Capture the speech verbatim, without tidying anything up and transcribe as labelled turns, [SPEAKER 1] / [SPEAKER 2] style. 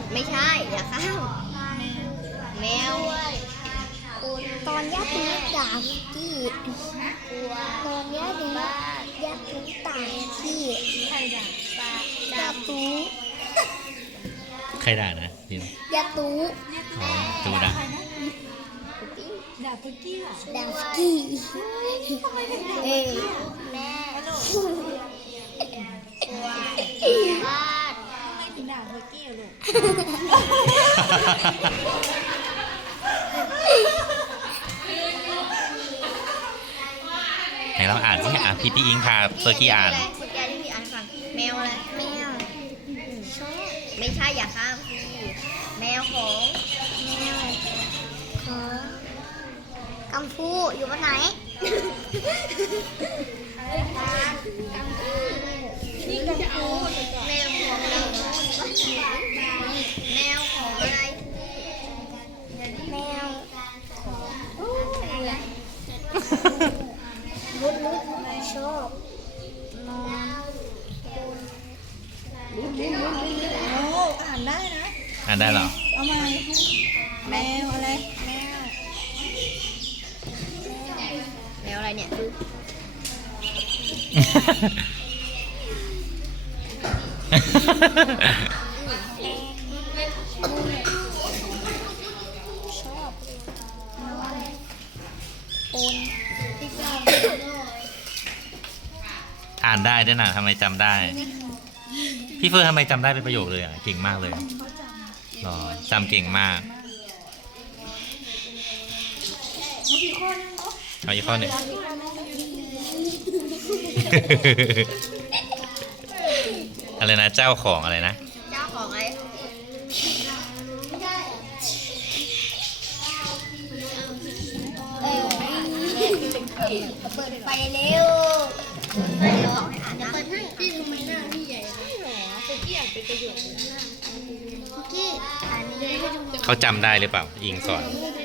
[SPEAKER 1] ไม่ใช่อย่าข้ามแมว
[SPEAKER 2] ตอนย่าตีด่ากี้ตอนย่าตีย่าตีต่างที่ใครด่าย่าตู
[SPEAKER 3] ใครด่านะดิม
[SPEAKER 2] ย่าตู
[SPEAKER 3] อ๋อดูด่า
[SPEAKER 4] ด่าปุกกี้เหรอ
[SPEAKER 2] ด่ากี้เอ้ยแม่ บ้าน
[SPEAKER 4] ไม่ถึงด่าปุกกี้เหรอลูก
[SPEAKER 3] ไหนเราอ่านสิอ่ะพี่พี่อิงพาเฟอร์กี้อ่าน
[SPEAKER 1] แกที่พี่อ่านฟังแมวอะไร
[SPEAKER 2] แมวชอบ
[SPEAKER 1] ไม่ใช่อย่าข้ามสิแมวของ
[SPEAKER 2] แมวของกัมพูอยู่บ้านไหนนี่กัมพู
[SPEAKER 1] แมวของเราแมวของอะไร
[SPEAKER 2] แมวรุดรุดชอบนอน
[SPEAKER 4] โอ้อ่านได้นะ
[SPEAKER 3] อ่านได้เหรอ
[SPEAKER 4] เอามาแมวอะไรแมว
[SPEAKER 1] แมวอะไรเนี่ยดู
[SPEAKER 2] ชอบนอนปน
[SPEAKER 3] อ่านได้ด้วยนะทำไมจำได้ พี่เฟิร์นทำไมจำได้เป็นประโยคเลยอ่ะเก่งมากเลยหรอจำเก่งมากเอาอีกข้อหนึ่ง อะไรนะเจ้าของอะไรนะ
[SPEAKER 1] เจ้าของอะไร
[SPEAKER 2] เออเปิดไฟเร็ว
[SPEAKER 1] เดี๋ยวบอกให้อ่านนะ
[SPEAKER 2] เปิดให้พี่ทำไมหน้าพี่ใหญ่คุกกี้อ่านเป็นประโยชน์คุกกี้อันนี้ให้ดู
[SPEAKER 3] เขาจำได้หรือเปล่าอิงสอน
[SPEAKER 2] ให้ดู